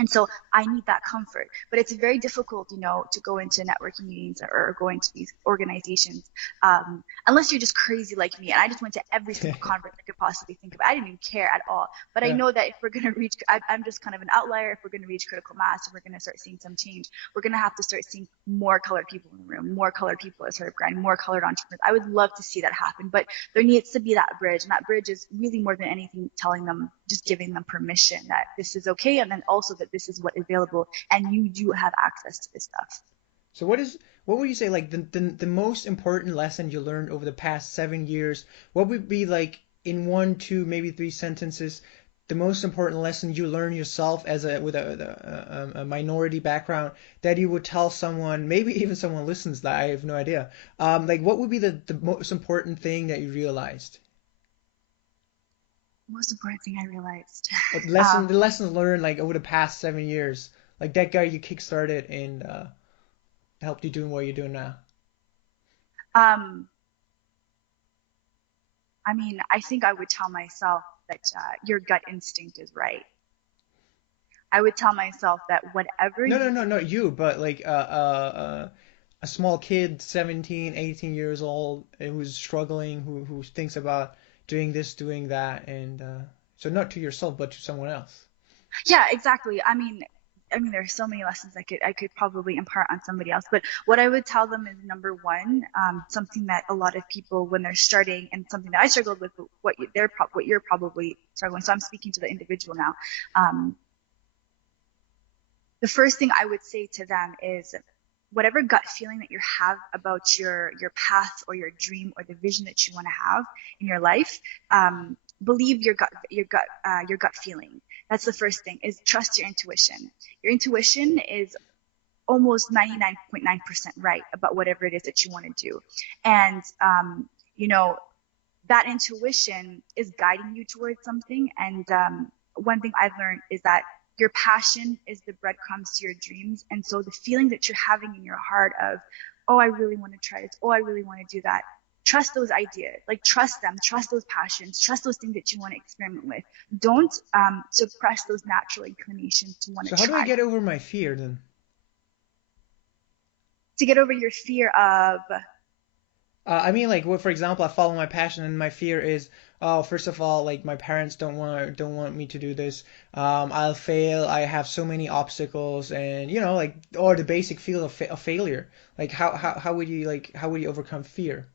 And so I need that comfort. But it's very difficult, to go into networking meetings or go into these organizations, unless you're just crazy like me. And I just went to every single conference I could possibly think of. I didn't even care at all. But I Yeah. know that if we're going to reach, I'm just kind of an outlier. If we're going to reach critical mass, if we're going to start seeing some change, we're going to have to start seeing more colored people in the room, more colored people as sort of grind, more colored entrepreneurs. I would love to see that happen. But there needs to be that bridge. And that bridge is really more than anything telling them, just giving them permission that this is okay. And then also that this is what is available and you do have access to this stuff. So what would you say, like, the most important lesson you learned over the past 7 years? What would be, like, in one, two, maybe three sentences, the most important lesson you learn yourself as a with a minority background that you would tell someone, maybe even someone listens that I have no idea. Like what would be the most important thing that you realized? Most important thing I realized. The lessons learned like over the past 7 years, like that guy you kickstarted and helped you doing what you're doing now. Um, I mean, I think I would tell myself that your gut instinct is right. I would tell myself that whatever No, no, you no, believe, not you, but like a small kid, 17, 18 years old, who's struggling, who thinks about doing this, doing that, and so not to yourself, but to someone else. yeah, exactly. I mean, there's so many lessons I could probably impart on somebody else. But what I would tell them is number one, something that a lot of people when they're starting, and something that I struggled with, what you're probably struggling. So I'm speaking to the individual now. Um, the first thing I would say to them is whatever gut feeling that you have about your path or your dream or the vision that you want to have in your life, believe your gut feeling. That's the first thing, is trust your intuition. Your intuition is almost 99.9% right about whatever it is that you want to do. And you know that intuition is guiding you towards something. And one thing I've learned is that your passion is the breadcrumbs to your dreams. And so the feeling that you're having in your heart of, oh, I really want to try this. Oh, I really want to do that. Trust those ideas, like trust them, trust those passions, trust those things that you want to experiment with. Don't suppress those natural inclinations to want to So how do I try. get over my fear then? To get over your fear of, I mean, like, well, for example, I follow my passion, and my fear is, oh, first of all, like my parents don't want me to do this. I'll fail. I have so many obstacles, and like, or the basic feel of failure. Like, how would you overcome fear?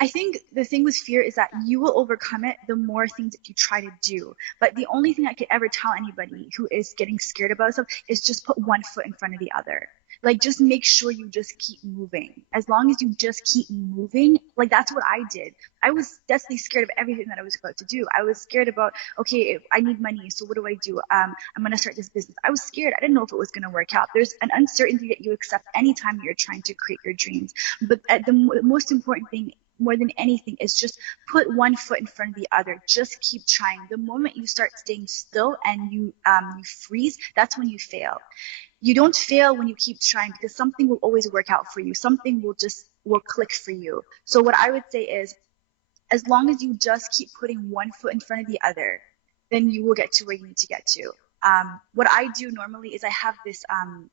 I think the thing with fear is that you will overcome it the more things that you try to do. But the only thing I could ever tell anybody who is getting scared about stuff is just put one foot in front of the other. Like, just make sure you just keep moving. As long as you just keep moving, like that's what I did. I was deathly scared of everything that I was about to do. I was scared about, okay, if I need money, so what do I do? I'm gonna start this business. I was scared. I didn't know if it was gonna work out. There's an uncertainty that you accept anytime you're trying to create your dreams. But the most important thing more than anything is just put one foot in front of the other. Just keep trying. The moment you start staying still and you freeze, that's when you fail. You don't fail when you keep trying, because something will always work out for you. Something will click for you. So what I would say is, as long as you just keep putting one foot in front of the other, then you will get to where you need to get to. What I do normally is um,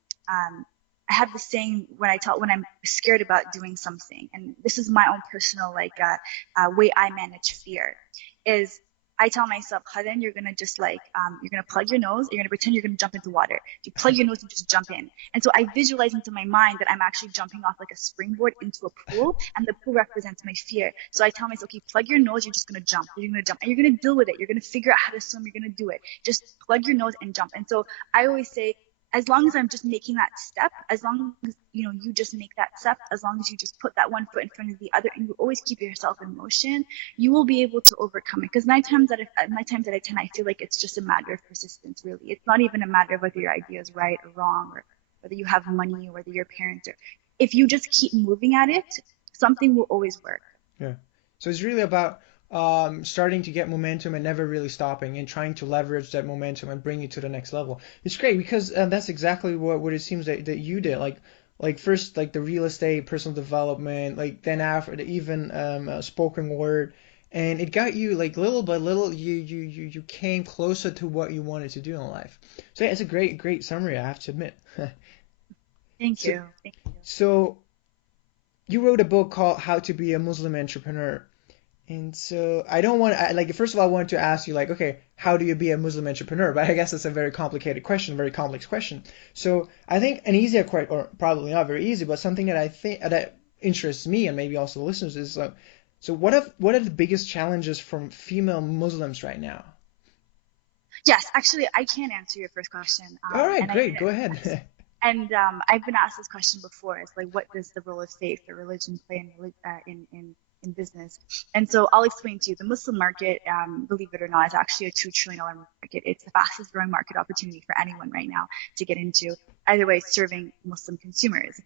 I have this saying when I'm scared about doing something, and this is my own personal way I manage fear. Is I tell myself, Hadan, you're gonna just you're gonna plug your nose, you're gonna pretend you're gonna jump into water. You plug your nose and just jump in. And so I visualize into my mind that I'm actually jumping off like a springboard into a pool, and the pool represents my fear. So I tell myself, okay, plug your nose, you're just gonna jump. You're gonna jump, and you're gonna deal with it. You're gonna figure out how to swim. You're gonna do it. Just plug your nose and jump. And so I always say, as long as I'm just making that step, as long as you just make that step, as long as you just put that one foot in front of the other, and you always keep yourself in motion, you will be able to overcome it. Because nine times out of 10, I feel like it's just a matter of persistence. Really, it's not even a matter of whether your idea is right or wrong, or whether you have money, or whether your parents are. If you just keep moving at it, something will always work. Yeah. So it's really about starting to get momentum and never really stopping and trying to leverage that momentum and bring it to the next level. It's great because that's exactly what it seems that you did. Like first like the real estate, personal development, like then after even spoken word, and it got you like little by little you came closer to what you wanted to do in life. So yeah, it's a great summary, I have to admit. Thank So you. Thank you. so you wrote a book called How to Be a Muslim Entrepreneur. And so I don't want to, like, first of all, I wanted to ask you, like, okay, how do you be a Muslim entrepreneur? But I guess that's a very complicated question, very complex question. So I think an easier question, or probably not very easy, but something that I think that interests me and maybe also the listeners is, so what are the biggest challenges from female Muslims right now? Yes, actually, I can answer your first question. All right, And I great, go ahead. And I've been asked this question before. It's like, what does the role of faith or religion play in in business. And so I'll explain to you the Muslim market, believe it or not, is actually a $2 trillion market. It's the fastest growing market opportunity for anyone right now to get into. Either way, serving Muslim consumers.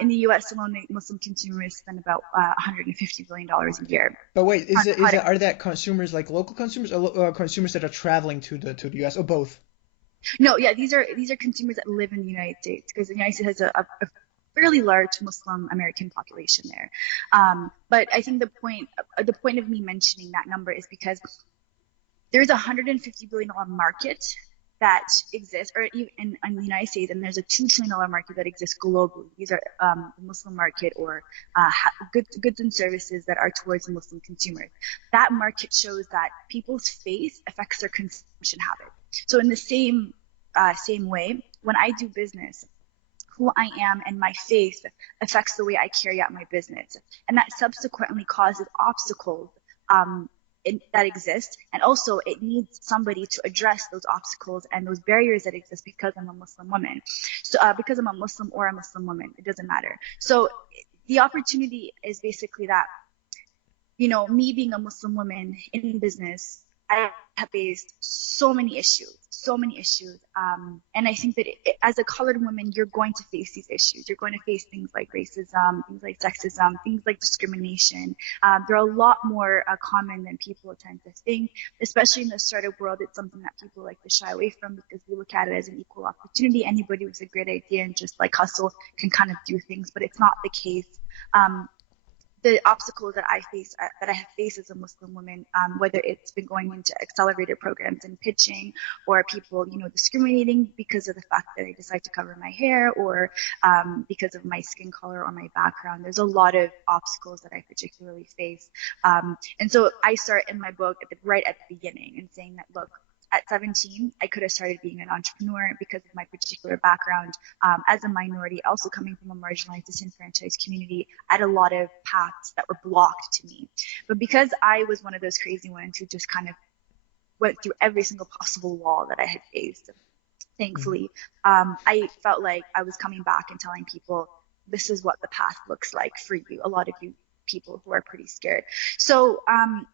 In the U.S. alone, the Muslim consumers spend about $150 billion a year But wait, on are that consumers like local consumers or consumers that are traveling to the U.S. or both? No, yeah, these are consumers that live in the United States because the United States has a fairly large Muslim American population there. But I think the point of me mentioning that number is because there's a $150 billion market that exists, or even in the United States, and there's a $2 trillion market that exists globally. These are the Muslim market, or goods and services that are towards the Muslim consumers. That market shows that people's faith affects their consumption habit. So in the same way, when I do business, who I am and my faith affects the way I carry out my business, and that subsequently causes obstacles that exist, and also it needs somebody to address those obstacles and those barriers that exist because I'm a Muslim woman. So because I'm a Muslim or a Muslim woman, it doesn't matter. So the opportunity is basically that, me being a Muslim woman in business, I have faced so many issues. And I think that as a colored woman, you're going to face these issues. You're going to face things like racism, things like sexism, things like discrimination. They're a lot more common than people tend to think, especially in the startup world. It's something that people like to shy away from because we look at it as an equal opportunity. Anybody with a great idea and just like hustle can kind of do things, but it's not the case. The obstacles that I have faced as a Muslim woman, whether it's been going into accelerated programs and pitching, or people, discriminating because of the fact that I decide to cover my hair, or because of my skin color or my background. There's a lot of obstacles that I particularly face. And so I start in my book right at the beginning and saying that, look, at 17, I could have started being an entrepreneur because of my particular background as a minority, also coming from a marginalized, disenfranchised community. I had a lot of paths that were blocked to me. But because I was one of those crazy ones who just kind of went through every single possible wall that I had faced, thankfully, I felt like I was coming back and telling people, this is what the path looks like for you. A lot of you people who are pretty scared. So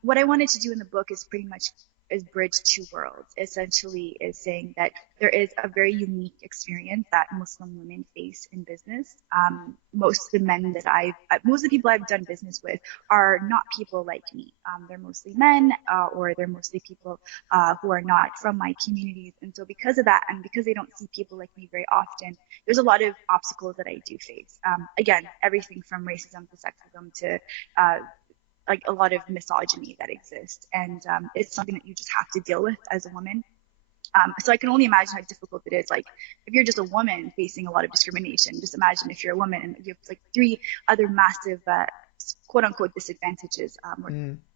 what I wanted to do in the book is pretty much is bridge two worlds. Essentially is saying that there is a very unique experience that Muslim women face in business. Most of the people I've done business with are not people like me. They're mostly men, or they're mostly people who are not from my communities. And so because of that, and because they don't see people like me very often, there's a lot of obstacles that I do face. Again, everything from racism to sexism to like a lot of misogyny that exists. And it's something that you just have to deal with as a woman. So I can only imagine how difficult it is. Like if you're just a woman facing a lot of discrimination, just imagine if you're a woman and you have like three other massive quote unquote disadvantages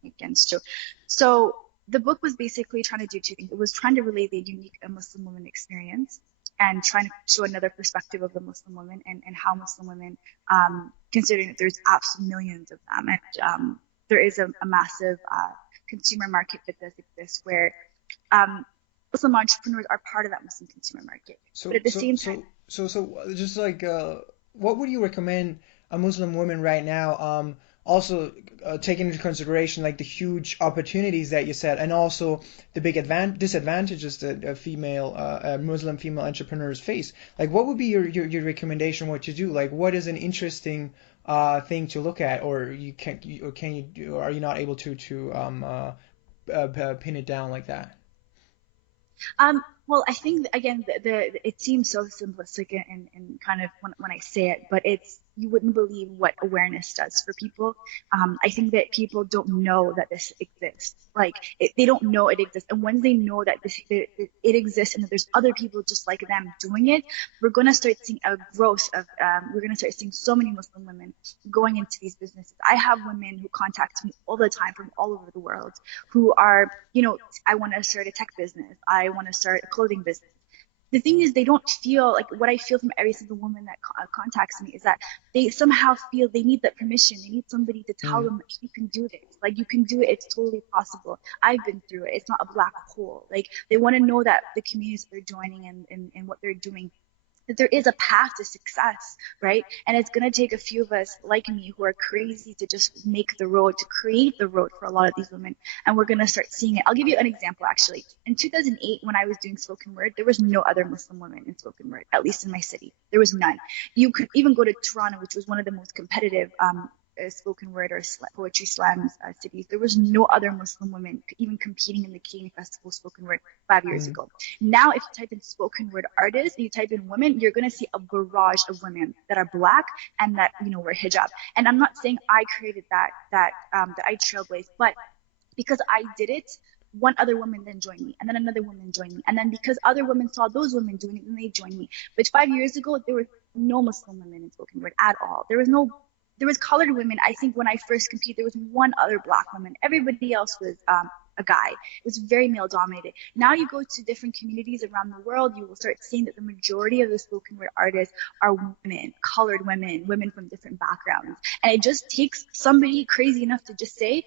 against you. So the book was basically trying to do two things. It was trying to relay the unique Muslim woman experience and trying to show another perspective of the Muslim woman and how Muslim women, considering that there's absolutely millions of them, and there is a massive consumer market that does exist where Muslim entrepreneurs are part of that Muslim consumer market. So, But at the so, same so, time, so, just like, what would you recommend a Muslim woman right now? Also, taking into consideration like the huge opportunities that you said, and also the big disadvantages that Muslim female entrepreneurs face. Like, what would be your recommendation? What to do? Like, what is an interesting thing to look at, or are you not able to pin it down like that? well, I think again, it seems so simplistic and kind of when I say it, but you wouldn't believe what awareness does for people. I think that people don't know that this exists. Like they don't know it exists, and when they know that it exists and that there's other people just like them doing it, we're going to start seeing a growth of. We're going to start seeing so many Muslim women going into these businesses. I have women who contact me all the time from all over the world who are, I want to start a tech business. I want to start a clothing business. The thing is, they don't feel like what I feel from every single woman that contacts me is that they somehow feel they need that permission. They need somebody to tell them that you can do this. Like you can do it. It's totally possible. I've been through it. It's not a black hole. Like they want to know that the communities they're joining and what they're doing that there is a path to success, right? And it's going to take a few of us like me who are crazy to just make the road, to create the road for a lot of these women. And we're going to start seeing it. I'll give you an example, actually. In 2008, when I was doing spoken word, there was no other Muslim woman in spoken word, at least in my city. There was none. You could even go to Toronto, which was one of the most competitive spoken word or poetry slams cities. There was no other Muslim women even competing in the Canadian Festival spoken word 5 years Mm. ago. Now, if you type in spoken word artists and you type in women, you're going to see a barrage of women that are black and that wear hijab. And I'm not saying I created that I trailblazed, but because I did it, one other woman then joined me, and then another woman joined me, and then because other women saw those women doing it, then they joined me. But 5 years ago, there were no Muslim women in spoken word at all. There was colored women. I think when I first competed, there was one other black woman. Everybody else was a guy. It was very male dominated. Now you go to different communities around the world, you will start seeing that the majority of the spoken word artists are women, colored women, women from different backgrounds. And it just takes somebody crazy enough to just say,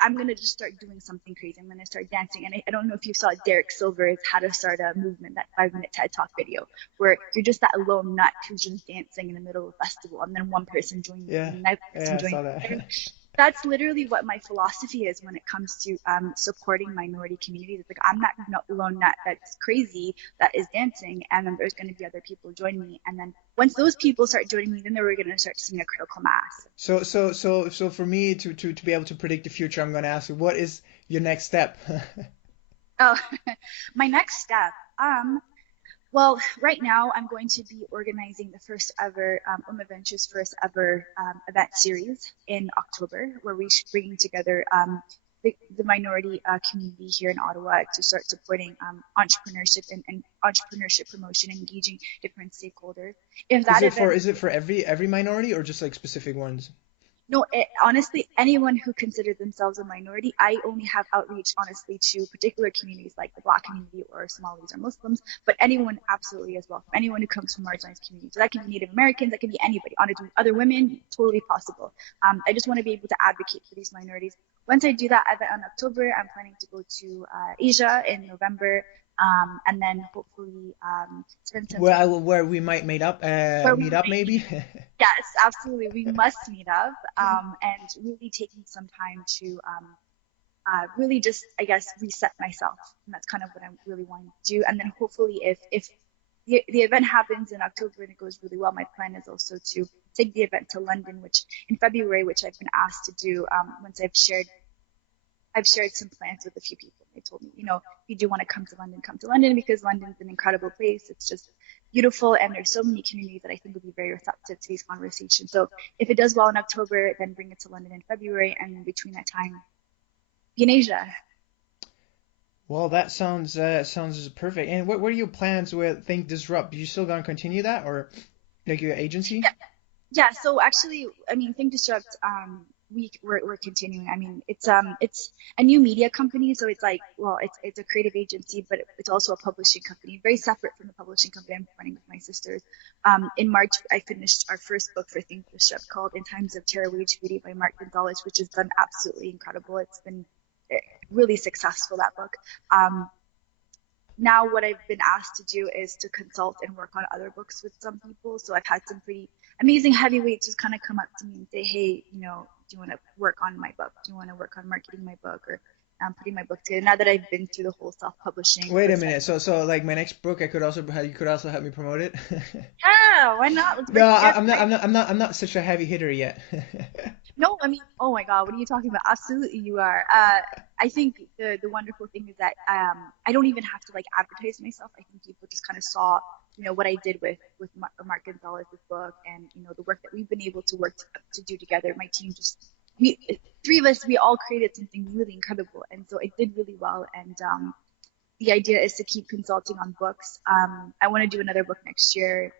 I'm going to just start doing something crazy. I'm going to start dancing. And I don't know if you saw Derek Silver's How to Start a Movement, that 5-minute TED Talk video, where you're just that lone nut who's just dancing in the middle of a festival, and then one person joins you, Yeah, and another yeah, person I joins saw you. that. That's literally what my philosophy is when it comes to supporting minority communities. It's like, I'm not lone nut that's crazy that is dancing, and then there's going to be other people joining me. And then once those people start joining me, then we're going to start seeing a critical mass. So for me to be able to predict the future, I'm going to ask you, what is your next step? Oh, my next step. Well, right now I'm going to be organizing the first ever Ventures first ever event series in October, where we're bringing together the minority community here in Ottawa to start supporting entrepreneurship and entrepreneurship promotion, engaging different stakeholders. If that event Is it for every minority or just like specific ones? No, honestly, anyone who considers themselves a minority, I only have outreach, honestly, to particular communities like the Black community or Somalis or Muslims, but anyone absolutely as well. Anyone who comes from marginalized communities. So that can be Native Americans, that can be anybody. Honestly, other women, totally possible. I just want to be able to advocate for these minorities. Once I do that event in October, I'm planning to go to Asia in November, and then hopefully spend some time Where we might where we meet up may maybe. Yes, absolutely. We must meet up and really taking some time to really just, I guess, reset myself. And that's kind of what I'm really wanting to do. And then hopefully, if the event happens in October and it goes really well, my plan is also to take the event to London, which in February, which I've been asked to do once I've shared some plans with a few people. They told me, if you do want to come to London because London's an incredible place. It's just beautiful, and there's so many communities that I think would be very receptive to these conversations. So if it does well in October, then bring it to London in February, and between that time, be in Asia. Well, that sounds perfect. And what are your plans with Think Disrupt? You still gonna continue that, or like your agency? Yeah, yeah. So actually, I mean, Think Disrupt, we're continuing. I mean, it's a new media company, so it's like, well, it's a creative agency, but it's also a publishing company, very separate from the publishing company I'm running with my sisters. In March, I finished our first book for Think Disrupt called In Times of Terror, Wage Beauty by Mark Gonzalez, which has done absolutely incredible. It's been really successful, that book. Um, Now what I've been asked to do is to consult and work on other books with some people. So I've had some pretty amazing heavyweights just kind of come up to me and say, hey, do you want to work on my book? Do you want to work on marketing my book or putting my book together? Now that I've been through the whole self-publishing Wait a process. minute. So like my next book, you could also help me promote it. Yeah, why not? Let's No, work together. I'm not such a heavy hitter yet. No, I mean, oh my God, what are you talking about? Absolutely, you are. I think the wonderful thing is that I don't even have to like advertise myself. I think people just kind of saw, what I did with Mark Gonzalez's book, and the work that we've been able to work to do together. My team just we three of us, we all created something really incredible, and so it did really well. And the idea is to keep consulting on books. I want to do another book next year,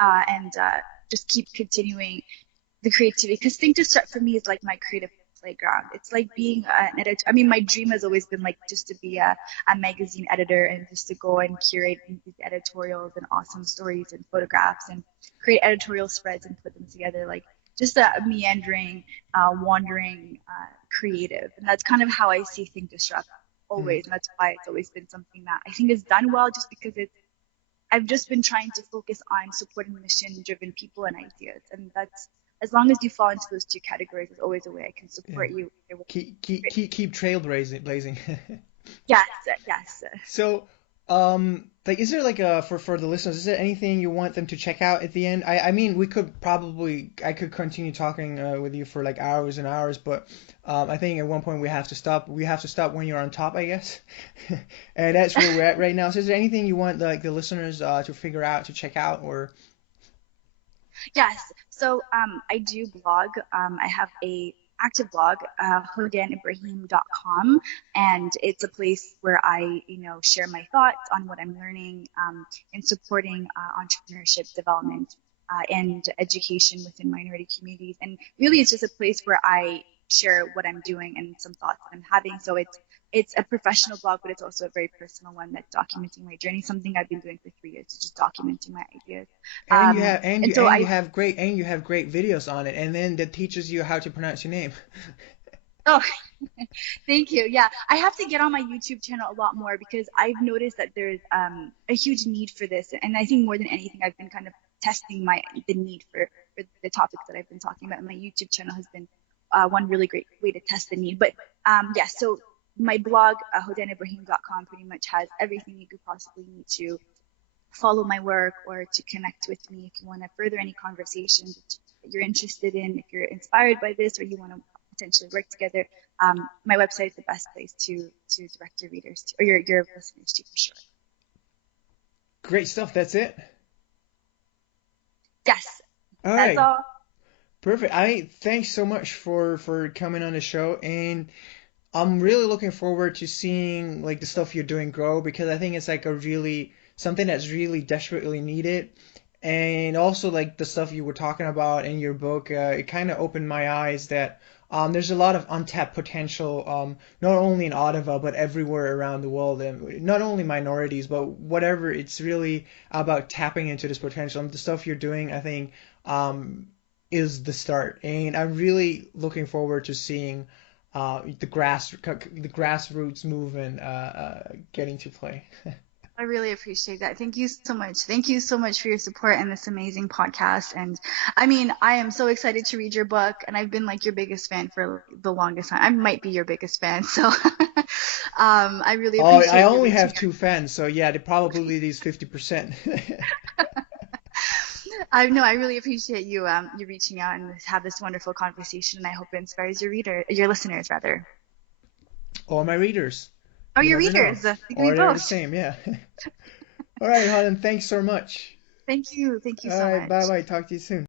and just keep continuing the creativity, because Think to Start for me is like my creative playground. It's like being an editor. I mean, my dream has always been like just to be a magazine editor and just to go and curate these editorials and awesome stories and photographs and create editorial spreads and put them together, like just a meandering, wandering creative. And that's kind of how I see Think Disrupt Mm. always, and that's why it's always been something that I think is done well, just because I've just been trying to focus on supporting mission-driven people and ideas, and that's as long as you fall into those two categories, there's always a way I can Yeah. support you. Keep trail blazing. Yes, yes. So, like, is there like for the listeners, is there anything you want them to check out at the end? I mean, I could continue talking with you for like hours and hours, but I think at one point we have to stop. We have to stop when you're on top, I guess. And that's where we're at right now. So, is there anything you want like the listeners to figure out, to check out, or? Yes. So I do blog. I have a active blog, hodanibrahim.com, and it's a place where I, share my thoughts on what I'm learning in supporting entrepreneurship development and education within minority communities. And really, it's just a place where I share what I'm doing and some thoughts that I'm having. So it's a professional blog, but it's also a very personal one that's documenting my journey. Something I've been doing for 3 years, is just documenting my ideas. And you have And so I you have great videos on it, and then that teaches you how to pronounce your name. Oh, thank you. Yeah, I have to get on my YouTube channel a lot more because I've noticed that there's a huge need for this, and I think more than anything, I've been kind of testing the need for the topics that I've been talking about. And my YouTube channel has been one really great way to test the need. But yeah, so my blog, hodanibrahim.com, pretty much has everything you could possibly need to follow my work or to connect with me if you want to further any conversations that you're interested in, if you're inspired by this or you want to potentially work together. My website is the best place to direct your readers to, or your listeners to, for sure. Great stuff. That's it. Yes, All that's right. all. Perfect. Thanks so much for coming on the show, and I'm really looking forward to seeing like the stuff you're doing grow, because I think it's like something that's really desperately needed. And also like the stuff you were talking about in your book, it kind of opened my eyes that there's a lot of untapped potential, not only in Ottawa but everywhere around the world, and not only minorities but whatever. It's really about tapping into this potential. And the stuff you're doing, I think, is the start. And I'm really looking forward to seeing the grassroots movement getting to play. I really appreciate that. Thank you so much. Thank you so much for your support and this amazing podcast. And I mean, I am so excited to read your book, and I've been like your biggest fan for the longest time. I might be your biggest fan. So I really Oh, I appreciate you only reaching have two fans, so yeah, the probability is 50%. out. I know, I really appreciate you reaching out and have this wonderful conversation, and I hope it inspires your listeners rather. Or my readers. Oh, You your never know. readers. It can be Or they're the both. same, yeah. All right, Holland, thanks so much. Thank you. Thank you All so right, bye much. bye. Talk to you soon.